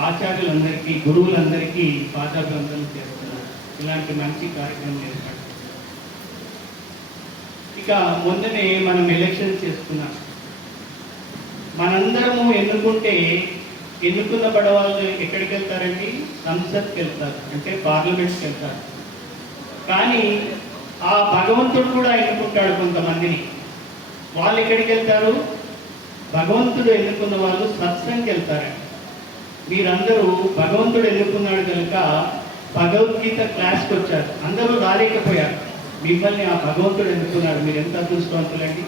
ఆచార్యులందరికీ గురువులందరికీ పాఠాభివందనలు చేస్తున్నారు ఇలాంటి మంచి కార్యక్రమం ఏర్పాటు ఇంకా మొన్ననే మనం ఎలక్షన్ చేసుకున్నాం. మనందరము ఎన్నుకుంటే ఎన్నుకున్న పడవాళ్ళు ఎక్కడికి వెళ్తారండి సంసత్కి వెళ్తారు అంటే పార్లమెంట్కి వెళ్తారు కానీ ఆ భగవంతుడు కూడా ఎన్నుకుంటాడు కొంతమందిని. వాళ్ళు ఎక్కడికి వెళ్తారు భగవంతుడు ఎన్నుకున్న వాళ్ళు సత్సంగ్కి వెళ్తారండి మీరందరూ భగవంతుడు ఎన్నుకున్నాడు కనుక భగవద్గీత క్లాస్కి వచ్చారు అందరూ రాలేకపోయారు. మిమ్మల్ని ఆ భగవంతుడు ఎన్నుకున్నాడు? మీరు ఎంత అదృష్టవంతులండి?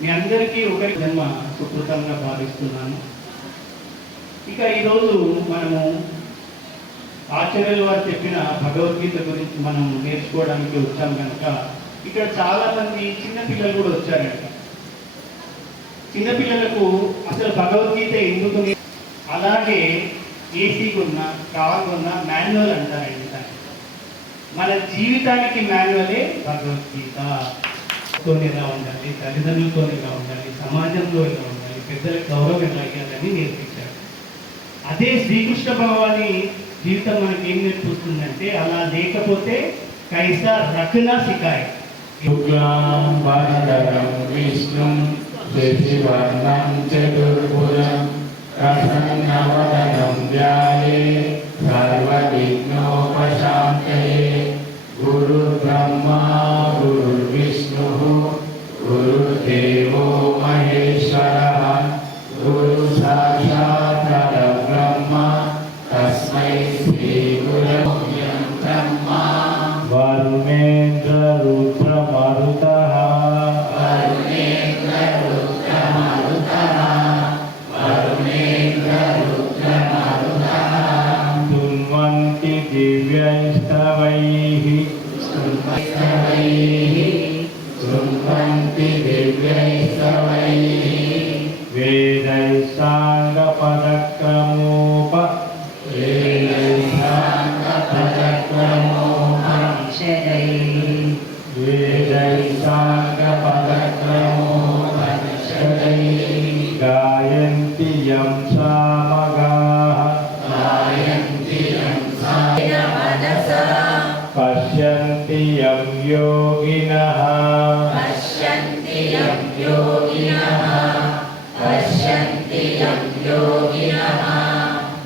మీ అందరికీ ఒకరి జన్మ సుకృతంగా భావిస్తున్నాను. ఇక ఈరోజు మనము ఆచార్యుల వారు చెప్పిన భగవద్గీత గురించి మనం నేర్చుకోవడానికి వచ్చాం కనుక ఇక్కడ చాలా మంది కూడా వచ్చారంట చిన్నపిల్లలకు అసలు భగవద్గీత ఎందుకు అలాగే ఏసీ కొన్న కార్ కొన్న మాన్యువల్ అంటారండి. మన జీవితానికి మాన్యువలే భగవద్గీత. తోనే ఎలా ఉండాలి తల్లిదండ్రులతో ఎలా ఉండాలి సమాజంలో ఎలా ఉండాలి పెద్దల గౌరవం ఎలా ఇవ్వాలని నేర్పించాడు అదే శ్రీకృష్ణ భగవాని జీవితం మనకి ఏం నేర్పిస్తుందంటే అలా లేకపోతే కైసా రకుల శికాయ్ విష్ణు చతుర్భుజం కథం నవదనం सर्वविघ्नोपशान्तये गुरुब्रह्मा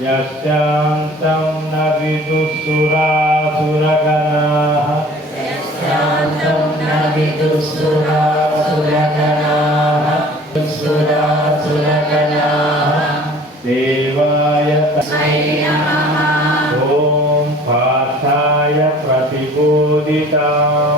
यस्यान्तं न विदुःसुरासुरगणाः यस्यान्तं न विदुःसुरासुरगणाः सुरासुरगणाः देवाय तस्मै नमः ॐ पार्थाय प्रतिबोधिताम्।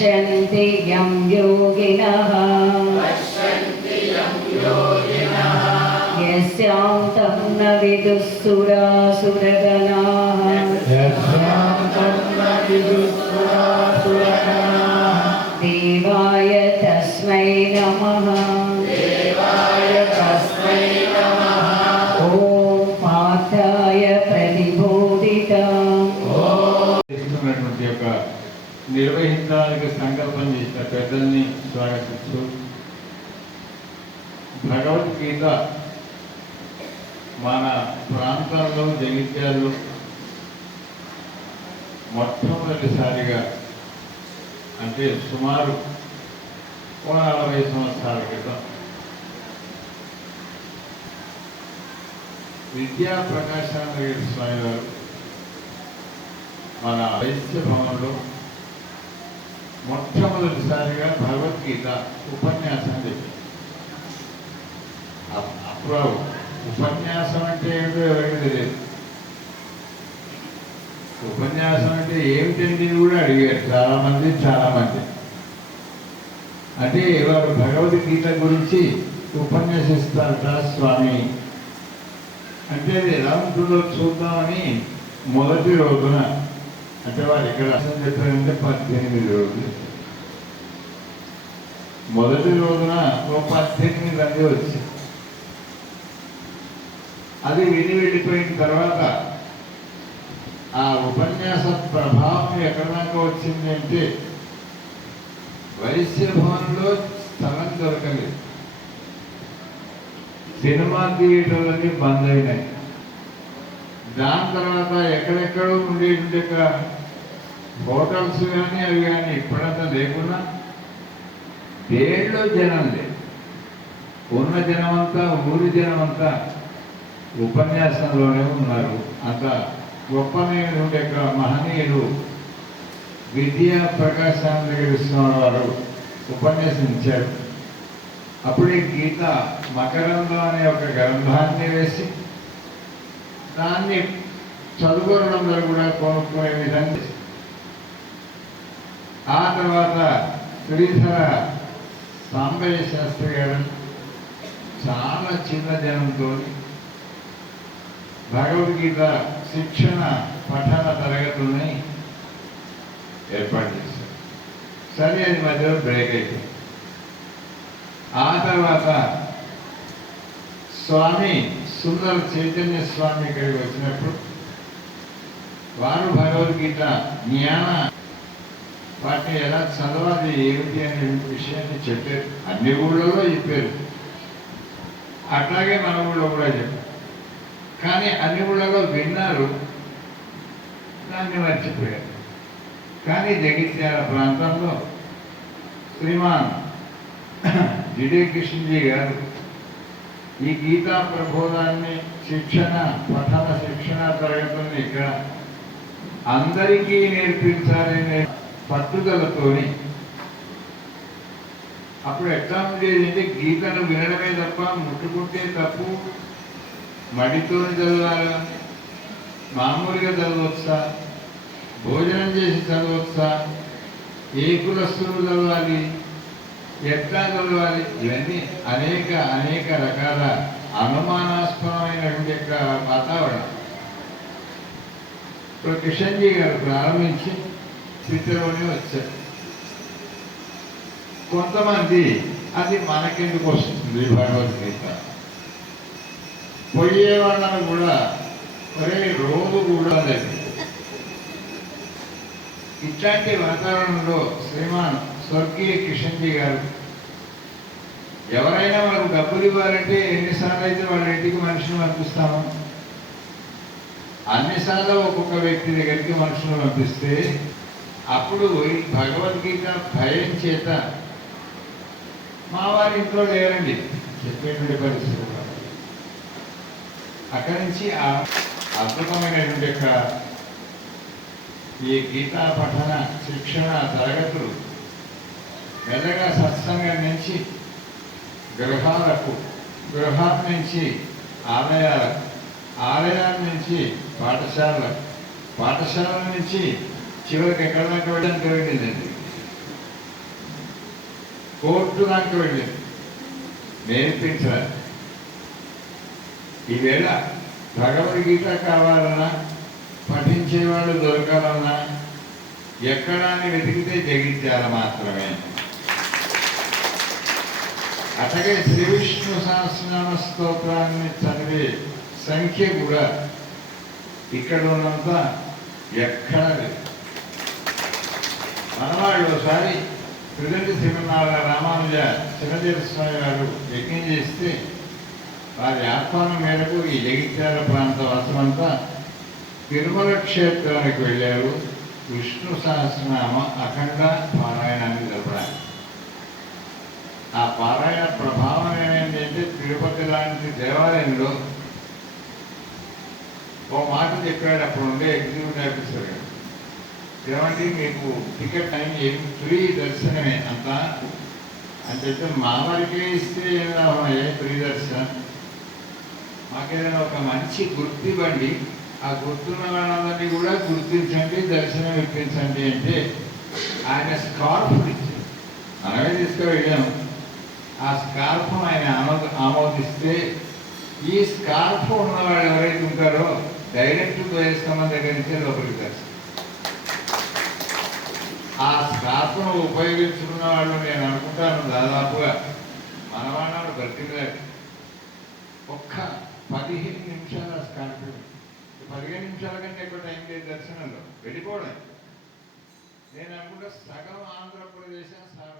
पश्यन्ति यं योगिनः यस्यान्तं न विदुः सुरासुरगणाः देवाय तस्मै नमः నిర్వహించడానికి సంకల్పం చేసిన పెద్దల్ని స్వాగతిస్తూ భగవద్గీత మన ప్రాంతాల్లో జగిత్యాల్లో మొట్టమొదటిసారిగా అంటే సుమారు ఓ నలభై సంవత్సరాల క్రితం విద్యా ప్రకాశానంద స్వామి గారు మన వైద్య భవన్లో మొట్టమొదటిసారిగా భగవద్గీత ఉపన్యాసం చెప్పారు అప్పుడు ఉపన్యాసం అంటే ఏమిటో ఎవరికి తెలియదు. ఉపన్యాసం అంటే ఏమిటండి కూడా అడిగారు. చాలా మంది చాలా మంది అంటే వారు భగవద్గీత గురించి ఉపన్యసిస్తారట స్వామి. అంటే అది ఎలా ఉంటుందో చూద్దామని మొదటి రోజున అంటే వాళ్ళు ఇక్కడ అసలు చెప్పారంటే పద్దెనిమిది రోజులు మొదటి రోజున ఓ పద్దెనిమిది మంది వచ్చి. అది విని వెళ్ళిపోయిన తర్వాత ఆ ఉపన్యాస ప్రభావం ఎక్కడ దాకా వచ్చింది అంటే వైశ్య భవన్లో స్థలం దొరకలేదు. సినిమా థియేటర్లన్నీ బంద్ అయినాయి. దాని తర్వాత ఎక్కడెక్కడో ఉండేటువంటి హోటల్స్ కానీ అవి కానీ ఇప్పుడంతా లేకున్నా దేంట్లో జనం లేదు ఉన్న జనమంతా ఊరి జనమంతా ఉపన్యాసంలోనే ఉన్నారు. అంత గొప్పనైనటువంటి యొక్క మహనీయులు విద్యా ప్రకాశాన్ని స్వామి వారు ఉపన్యసించారు. అప్పుడే గీత మకరంలో అనే ఒక గ్రంథాన్ని వేసి దాన్ని చదువుకోవడంలో కూడా కొనుక్కునే విధంగా ఆ తర్వాత శ్రీధర సాంబయ్య శాస్త్రి గారు చాలా చిన్న జనంతో భగవద్గీత శిక్షణ పఠన తరగతుల్ని ఏర్పాటు చేశారు. సరే అది మధ్యలో బ్రేక్ అయిపోయింది. ఆ తర్వాత స్వామి సుందర చైతన్య స్వామి ఇక్కడికి వచ్చినప్పుడు వారు భగవద్గీత జ్ఞాన వాటిని ఎలా చదవాలి ఏమిటి అనే విషయాన్ని చెప్పారు. అన్ని ఊళ్ళలో చెప్పారు. అట్లాగే మన ఊళ్ళో కూడా చెప్పారు. కానీ అన్ని ఊళ్ళలో విన్నారు. దాన్ని మర్చిపోయారు. కానీ జగిత్యాల ప్రాంతంలో శ్రీమాన్ జిడే కృష్ణజీ గారు ఈ గీతా ప్రబోధాన్ని శిక్షణ పఠన శిక్షణ తరగతుల్ని ఇక్కడ. అందరికీ నేర్పించాలనే పట్టుదలతోని. అప్పుడు ఎట్లా ఉండేది గీతను వినడమే తప్ప ముట్టుకుంటే తప్పు. మడితో చదవాలా? మామూలుగా చదవచ్చా? భోజనం చేసి చదవచ్చా? ఏ కులస్తులు చదవాలి? ఎట్లా చదవాలి? ఇవన్నీ అనేక అనేక రకాల అనుమానాస్పదమైనటువంటి యొక్క వాతావరణం. ఇప్పుడు కిషన్జీ గారు ప్రారంభించి ట్విట్టర్లోనే వచ్చారు. కొంతమంది అది మనకెందుకు వస్తుంది భగవద్గీత? పోయే వాళ్ళను కూడా ఒరే రోజు కూడా లేదు ఇట్లాంటి వాతావరణంలో శ్రీమాన్ స్వర్గీయ కిషన్జీ గారు ఎవరైనా మనకు డబ్బులు ఇవ్వాలంటే ఎన్నిసార్లు అయితే వాళ్ళ ఇంటికి మనుషులు పంపిస్తాము. అన్నిసార్లు ఒక్కొక్క వ్యక్తి దగ్గరికి మనుషులు పంపిస్తే అప్పుడు ఈ భగవద్గీత భయం చేత మా వారి ఇంట్లో లేరండి. చెప్పేటువంటి పరిస్థితి అక్కడి నుంచి ఆ అద్భుతమైనటువంటి యొక్క ఈ గీతా పఠన శిక్షణ తరగతులు మెల్లగా సత్సంగం నుంచి గృహాలకు గృహాల నుంచి ఆలయాలకు ఆలయాల నుంచి పాఠశాలకు పాఠశాల నుంచి చివరికి ఎక్కడ దాకా వెళ్ళడానికి వెళ్ళిందండి? కోర్టు దాకా వెళ్ళింది. నేర్పించాలి. ఈవేళ భగవద్గీత కావాలన్నా పఠించేవాళ్ళు దొరకాలన్నా ఎక్కడాన్ని వెతికితే జగించాల మాత్రమే. అట్లాగే శ్రీ విష్ణు సహస్రనామ స్తోత్రాన్ని చదివే సంఖ్య కూడా ఇక్కడ ఉన్నంత ఎక్కడ లేదు. మనవాళ్ళు ఒకసారి ప్రజెంట్ శ్రీమన్నారాయణ రామానుజ చిరంజీవ స్వామి గారు యజ్ఞం చేస్తే వారి ఆహ్వానం మేరకు ఈ జగిత్యాల ప్రాంత వాసమంతా తిరుమల క్షేత్రానికి వెళ్ళారు. విష్ణు సహస్రనామ అఖండ పారాయణాన్ని జరపడానికి ఆ పారాయణ ప్రభావం ఏమైంది అంటే తిరుపతి లాంటి దేవాలయంలో ఓ మాట చెప్పాడు అప్పుడు ఉండే ఎగ్జిక్యూటివ్ ఆఫీసర్ గారు. మీకు టికెట్ టైం ఏం ఫ్రీ దర్శనమే అంతా? అని చెప్పి మా వారికే ఇస్తే ఏం లాభం ఫ్రీ దర్శనం? మాకేదైనా ఒక మంచి గుర్తివ్వండి ఆ గుర్తున్న వాళ్ళందరినీ కూడా గుర్తించండి దర్శనం ఇప్పించండి అంటే ఆయన స్కార్ఫ్ ఇచ్చారు. మనమే తీసుకువెళ్ళాము. ఆ స్కార్ఫ్ ఆయన ఆమోద ఆమోదిస్తే ఈ స్కార్ఫ్ ఉన్నవాళ్ళు ఎవరైతే ఉంటారో డైరెక్ట్ ద్వయస్తంభం దగ్గర నుంచే లోపలికి దర్శనం ఆ స్కార్ఫ్ను ఉపయోగించుకున్న వాళ్ళు నేను అనుకుంటాను దాదాపుగా మన వాళ్ళను ఒక్క పదిహేను నిమిషాల స్కార్ఫ్ పదిహేను నిమిషాల కంటే ఎక్కువ టైం లేదు దర్శనంలో. వెళ్ళిపోవడం నేను అనుకుంటా సగం ఆంధ్రప్రదేశ్ సగం